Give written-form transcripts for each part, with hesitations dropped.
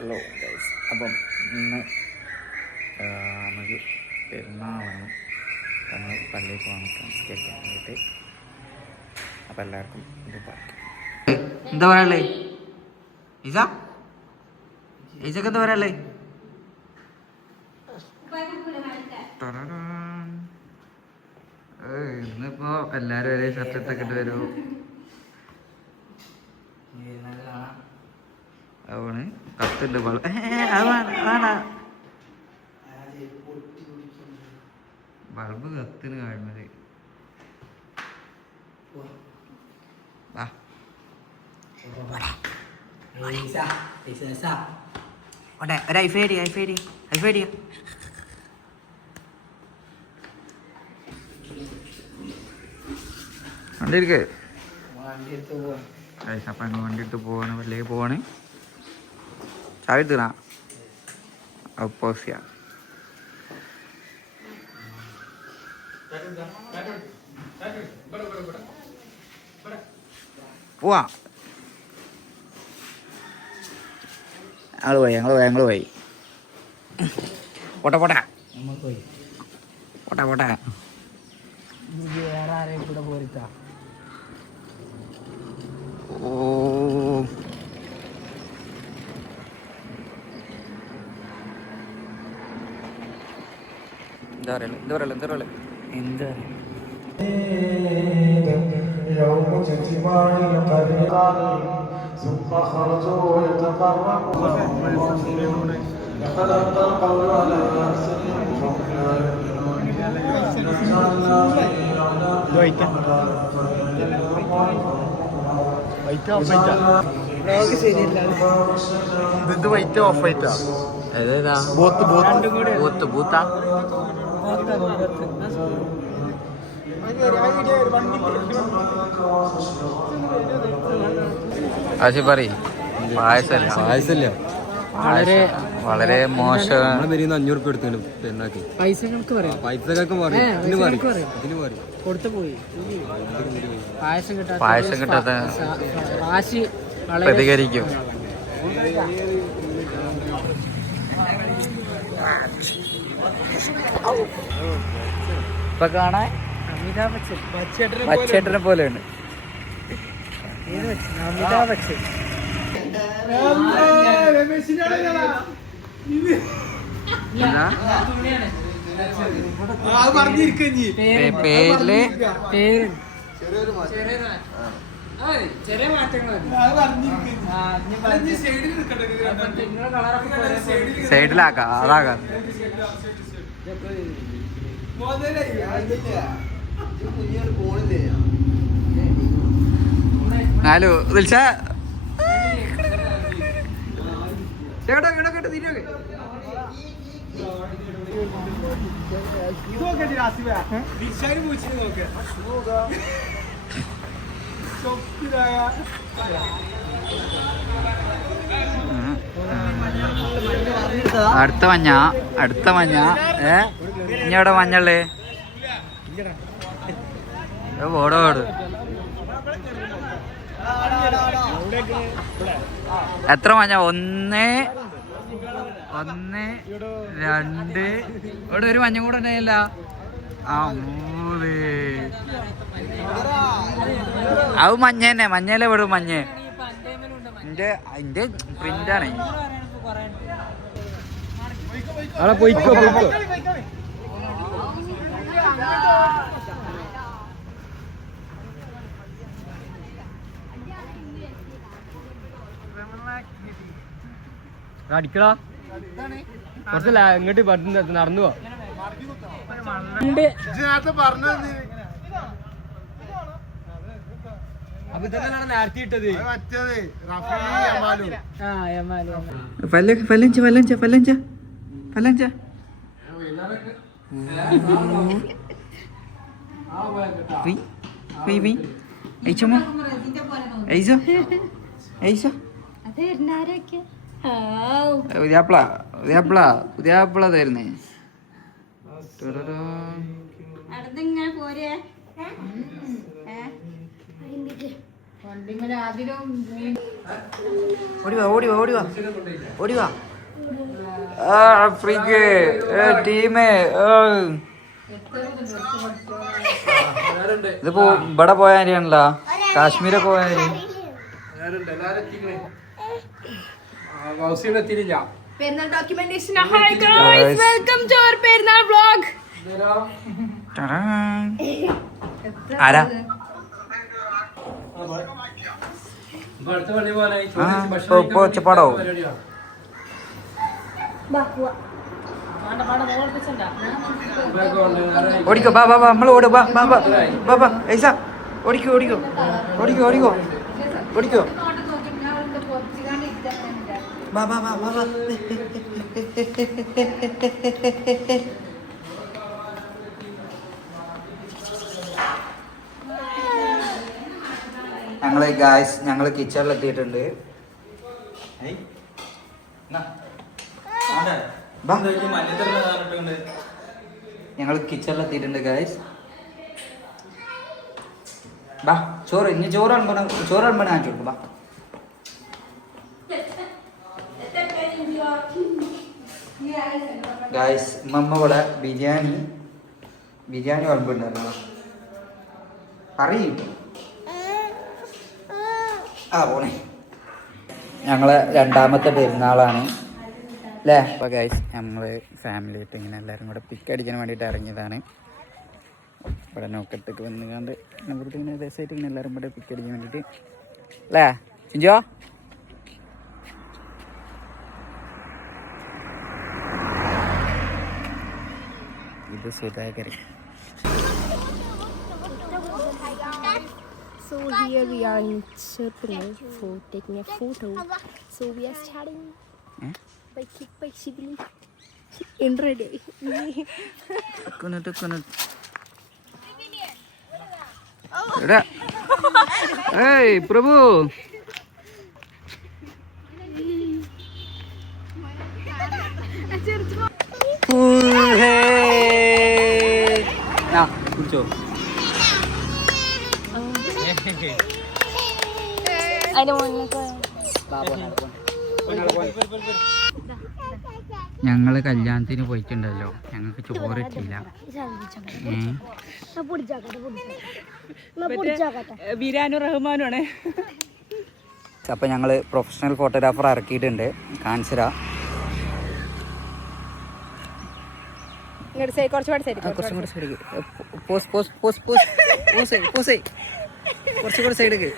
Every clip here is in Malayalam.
Hello guys. അപ്പം ഇന്ന് നമുക്ക് പെരുന്നാളാണ്. നമ്മൾ പള്ളിയിൽ പോകാൻ സംസ്കരിക്കാൻ വേണ്ടിയിട്ട്. അപ്പം എല്ലാവർക്കും ഇത് പറയും. എന്താ പറയാനുള്ളത് ഈസ? ഈസക്ക് എന്താ പറയാനുള്ളത്? ഇന്നിപ്പോ എല്ലാരും ഒരേ ഷർട്ടൊക്കെ ഇട്ട് വരും. അവണ് കത്തുണ്ട് ബൾബ് കത്തിന് കാണുന്നത്. ഒരു ഐഫൈ വണ്ടി എടുക്കേ. അപ്പം അങ്ങ് വണ്ടി എടുത്ത് പോവാണ്, പള്ളിയിൽ പോവാണ്. ചാവി എടുത്തുണ പോസിയ പോവാ. ഞങ്ങള് പോയി പോട്ടെ വേറെ ആരെയും കൂടെ പോരിട്ടാ. ഓ എന്താ പറയല്ലേ يوم تجمع القريان ثم خرجوا يتفرقون لقد أبقى القول على أحسنهم فهم لا يؤمنون نزلنا في أعناقهم വളരെ മോശം. 500 രൂപ എടുത്തു പായസം കിട്ടാത്ത പ്രതികരിക്കും. ഇപ്പൊ കാണാൻ ബച്ചേട്ടനെ പോലെയുണ്ട്. പേരില് സൈഡിലാക്കാം, അതാക്കാം. ഹലോ ദിൽഷ, അടുത്ത മഞ്ഞ ഇനി അവിടെ മഞ്ഞള് ഓടോട്. എത്ര മഞ്ഞ? 1 2 ഇവിടെ ഒരു മഞ്ഞ കൂടെ ഉണ്ടായില്ല. അത് മഞ്ഞല്ലേ വിടും. എന്റെ പ്രിന്റാണ്. അടിക്കടാ കുറച്ചല്ല ഇങ്ങോട്ട് നടന്നു പോവാ. നേരത്തെ ഇട്ടത് പുതിയാപ്പിള തരുന്നേ. ഓടിവാ ഓടിവാ ഓടിവാ ഓടിവാ ആഫ്രിക്ക ടീമേ ഇതിപ്പോ ഇവിടെ പോയാണല്ലോ കാശ്മീരൊക്കെ പോയാല് Perunnal documentation. Hi guys, welcome to our Perunnal vlog. ആരാ ഒച്ചപ്പാടോ ഓടിക്കോ ബാ ബാ ബാ നമ്മൾ ഓടും ബാ ബാ ബാ ബാ ബാ ഐസ ഓടിക്കോ ഓടിക്കോ ഓടിക്കോ ഓടിക്കോ ഓടിക്കോ ബാ ബാ ബാ ബാ ബാ ഞങ്ങള് കിച്ചണിലെത്തിയിട്ടുണ്ട്. ഞങ്ങൾ കിച്ചണിലെത്തിയിട്ടുണ്ട് ഗായ്സ്. ബാ ചോറ് ഇനി ചോറ് അൺപണ കാണിച്ചു കൊടുക്കും. ബാ ഗായ്സ് ഉമ്മ ഇവിടെ ബിരിയാണി വിളമ്പുണ്ടായിരുന്നു. അറിയും പോണേ. ഞങ്ങളെ രണ്ടാമത്തെ പെരുന്നാളാണ് അല്ലേ. അപ്പോൾ ഗൈസ് നമ്മൾ ഫാമിലി ആയിട്ട് ഇങ്ങനെ എല്ലാവരും കൂടെ പിക്ക് അടിക്കാൻ വേണ്ടിയിട്ട് ഇറങ്ങിയതാണ്. ഇവിടെ നോക്കത്തേക്ക് വന്നുകൊണ്ട് ഇവിടുത്തെ ഇങ്ങനെ രസമായിട്ട് ഇങ്ങനെ എല്ലാവരും കൂടെ പിക്ക് അടിക്കാൻ വേണ്ടിയിട്ട് അല്ലേ ചിഞ്ചോ. ഇത് Sudhakaran. So here we are in Chirpur for taking a photo. So we are starting by kick by Shibli. In ready. Hey Prabhu. Hey. Nah, kucho. I don't want to go. ഞങ്ങള് കല്യാണത്തിന് പോയിട്ടുണ്ടല്ലോ, ഞങ്ങൾക്ക് ചോറിട്ടില്ല. ബിരാനും റഹ്മാനും ആണ്. അപ്പൊ ഞങ്ങള് പ്രൊഫഷണൽ ഫോട്ടോഗ്രാഫർ ഇറക്കിയിട്ടുണ്ട്. കാണിച്ചരാ കുറച്ചുകൂടി സൈഡിലേക്ക്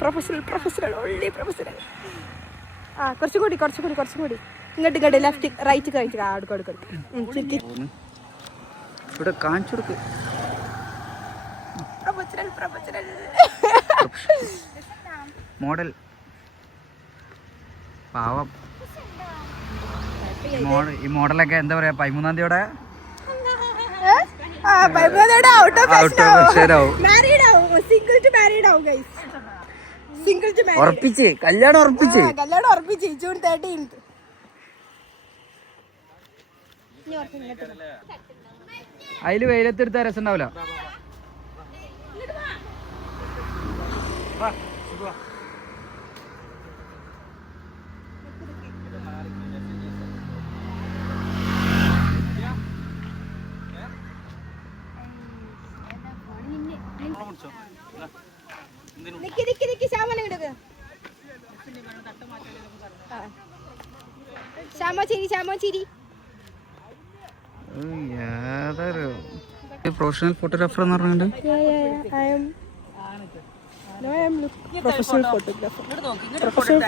പ്രൊഫഷണൽ ഓൺലി പ്രൊഫഷണൽ. കുറച്ചുകൂടി ഇങ്ങോട്ട് ലെഫ്റ്റ് റൈറ്റ് ഇവിടെ കാണിച്ചു കൊടുക്ക്. പ്രൊഫഷണൽ മോഡൽ പാവം. ഈ മോഡലൊക്കെ എന്താ പറയാ 13-ാം തീയതിയോടെ ഉറപ്പിച്ച് കല്യാണം ഉറപ്പിച്ച് ജൂൺ 13. അതില് വെയിലത്തെടുത്ത രസം ഉണ്ടാവില്ല. പ്രൊഫഷണൽ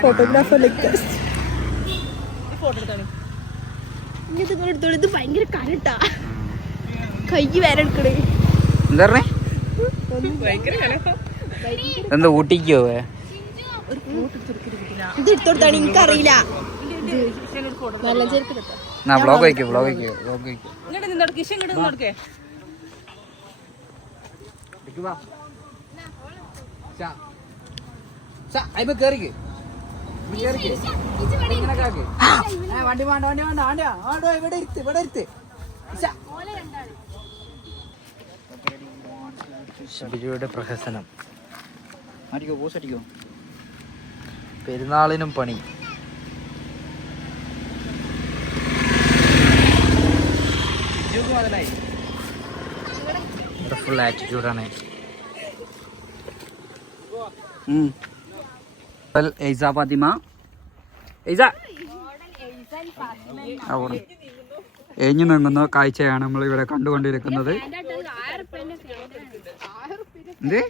ഫോട്ടോഗ്രാഫർ എന്ന് പറഞ്ഞിട്ട് ഇത് ഭയങ്കര കരട്ടാ കൈ വേരെടുക്കണേ. എന്താ പറഞ്ഞേ? എന്താ ഊട്ടിക്കോ? ഇത് എടുത്തോടുത്താണ് എനിക്കറിയില്ല. വ്ളോഗ് വയ്ക്കോ. വണ്ടി വേണ്ട ഇവിടെ ഇരുത്ത്. ശിബിരിയുടെ പ്രഹസനം. അടിക്കോ പോസ് അടിക്കോ. പെരുന്നാളിനും പണി. ഇവിടെ ഫുൾ ആറ്റിറ്റ്യൂഡാണ്. എയ്സ ഫാത്തിമ എഞ്ഞു മെങ്ങുന്ന കാഴ്ചയാണ് നമ്മൾ ഇവിടെ കണ്ടുകൊണ്ടിരിക്കുന്നത്. എന്ത്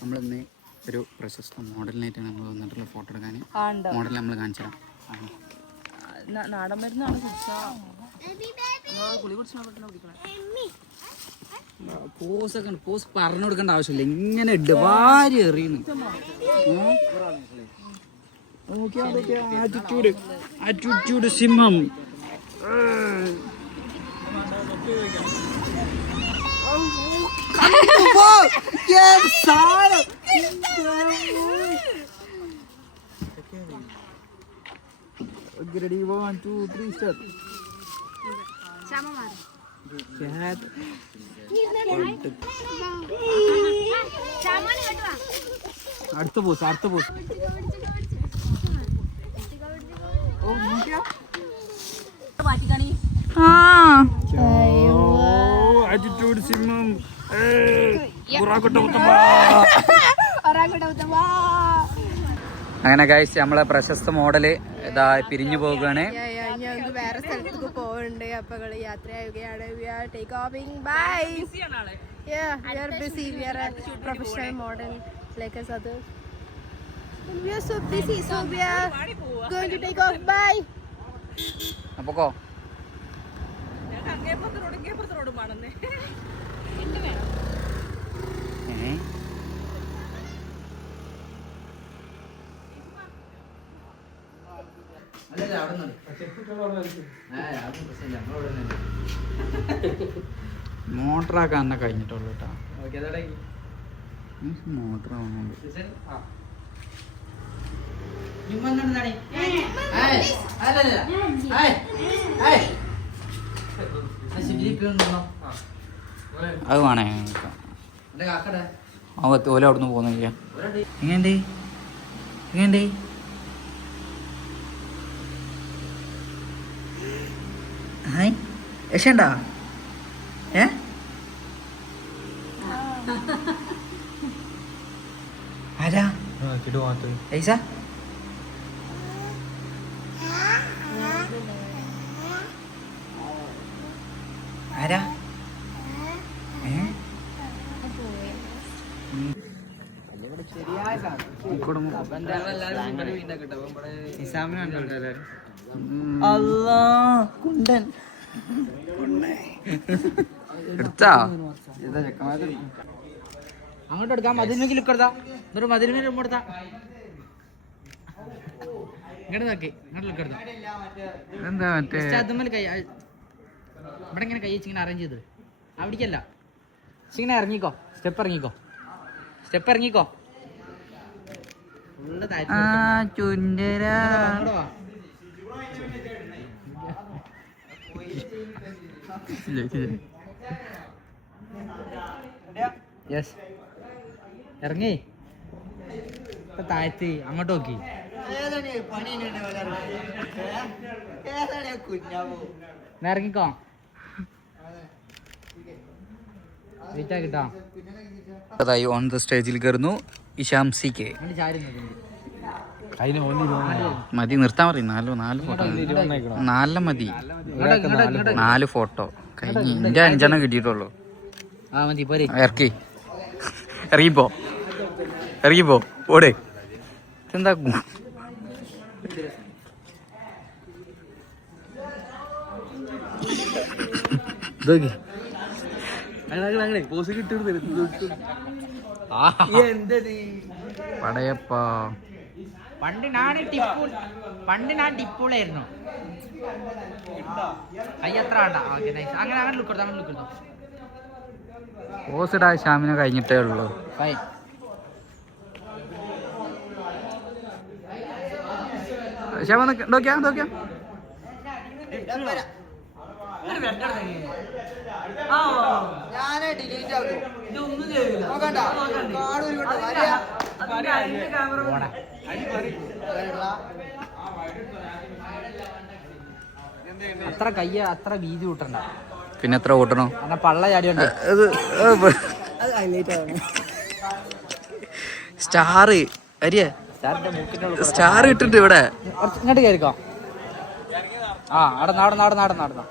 നമ്മളിന്ന് ഒരു പ്രശസ്ത മോഡലിനായിട്ടാണ് നമ്മൾ വന്നിട്ടുള്ള ഫോട്ടോ എടുക്കാൻ. മോഡൽ നമ്മൾ കാണിച്ചു തരാം. നാടൻ മരുന്നാണ് പോസ് പറഞ്ഞു കൊടുക്കേണ്ട ആവശ്യമില്ല. ഇങ്ങനെ ഇട്ട് വാരി എറിയുന്നു. ആറ്റിറ്റ്യൂഡ് സിംഹം. Ready, 1, 2, 3, start. അടുത്ത പോസ്. ആറ്റിറ്റ്യൂഡ് സിംഹം. അങ്ങനെ ഗൈസ് നമ്മളെ പ്രശസ്ത മോഡല് ഇതാ പിരിഞ്ഞു പോകുകയാണ്. വേറെ സ്ഥലത്തേക്ക് പോകുന്നുണ്ട്. അപ്പൊ യാത്രയാവുകയാണ്. We are take offing. Bye. Yeah, we are busy. We are a professional model like us others. And we are so busy, so we are going to take off. Bye. അപ്പൊക്കോ മോട്ടറാക്കാൻ തന്നെ കഴിഞ്ഞിട്ടുള്ളൂ കേട്ടോ. മോട്ടർ അത് വേണേ ഓല അവിടുന്ന് പോകുന്നില്ല. എങ്ങനെയുണ്ട് ഹായ് യശണ്ടാ? ആരാ ഐസ? ആരാ? എടുത്താ അങ്ങോട്ട് എടുക്കാം. മതിലേക്ക് ലുക്ക് എടുത്താ എന്നിട്ട് മതിലിന് രൂപ എടുത്താ ഇങ്ങോട്ട് നോക്കി. ഇങ്ങോട്ട് ലുക്ക് എടുത്താ എന്താ മറ്റേ അതുമ്മൽ കൈ ഇവിടെ ഇങ്ങനെ കൈ വെച്ച് ഇങ്ങനെ അറേഞ്ച് ചെയ്ത് അവിടേക്കല്ല. ഇങ്ങനെ ഇറങ്ങിക്കോ. സ്റ്റെപ്പ് ഇറങ്ങിക്കോ. ഫുള്ള് ചുണ്ടര യെസ് ഇറങ്ങി. താഴ്ത്തി അങ്ങോട്ട് നോക്കി. ഇറങ്ങിക്കോ. വെയിറ്റ് ആക്കിട്ടോ. അതായി ഓൺ ദ സ്റ്റേജിൽ കയറുന്നു ഇഷാം സി കെ. മതി നിർത്താൻ പറയും. നാല് ഫോട്ടോ. 4 മതി. 4 ഫോട്ടോ കഴിഞ്ഞ്. എന്റെ 5 കിട്ടിയിട്ടുള്ളൂ. ഇറങ്ങിപ്പോ ഓടെ. എന്താ പടയപ്പാ. പണ്ട് ഞാൻ ടിപ്പുളായിരുന്നു. കയ്യത്ര വേണ്ട. Okay nice. അങ്ങനെ ലുക്ക് എടുത്തോ. ഓസിടാ ഷാമിനെ കഴിഞ്ഞിട്ടേ ഉള്ളൂ. ഫൈൻ. ഷാമ നോക്കിയാ നോക്കിയാ അത്ര കയ്യ അത്ര വീതി കൂട്ടണ്ട. പിന്നെ എത്ര കൂട്ടണോ? കാരണം പള്ള ചാടിയുണ്ട്. സ്റ്റാർ അരിയ സ്റ്റാർ ഇട്ടിട്ട് ഇവിടെ ഇങ്ങോട്ട് കയറിക്കോ. ആ നടന്നോ.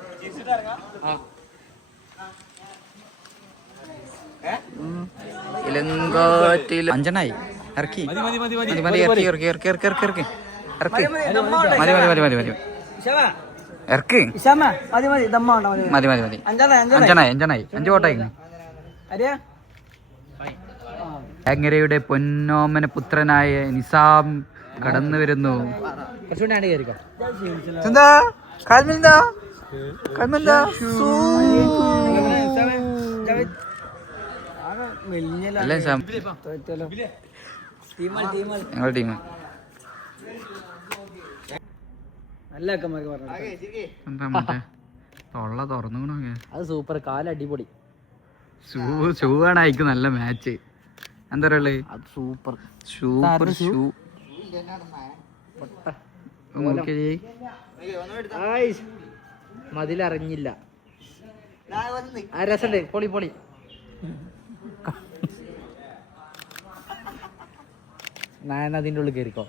ഇലങ്കാറ്റിൽ അഞ്ചെണ്ണായി. ഇറക്കി മതി ഇറക്കി ഇറക്കി അഞ്ചെണ്ണായി 5 കോട്ടായി. അങ്ങരയുടെ പൊന്നോമന പുത്രനായ നിസാം കടന്നു വരുന്നു. കുറച്ചുകൂടി കയറിക്കോ. എന്താ കാൽമിന്താ ഞങ്ങളുടെ ടീം എന്താ മറ്റേ തൊള്ള തുറന്നു. അത് സൂപ്പർ. കാല് അടിപൊളി. ഷൂ ആണ് അയക്കും. നല്ല മാച്ച്. എന്താ പറയുള്ളത്? അത് സൂപ്പർ ഷൂ മതിലറിഞ്ഞില്ല. രസണ്ട്. പൊളി. നായന അതിൻ്റെ ഉള്ളിൽ കയറിക്കോ.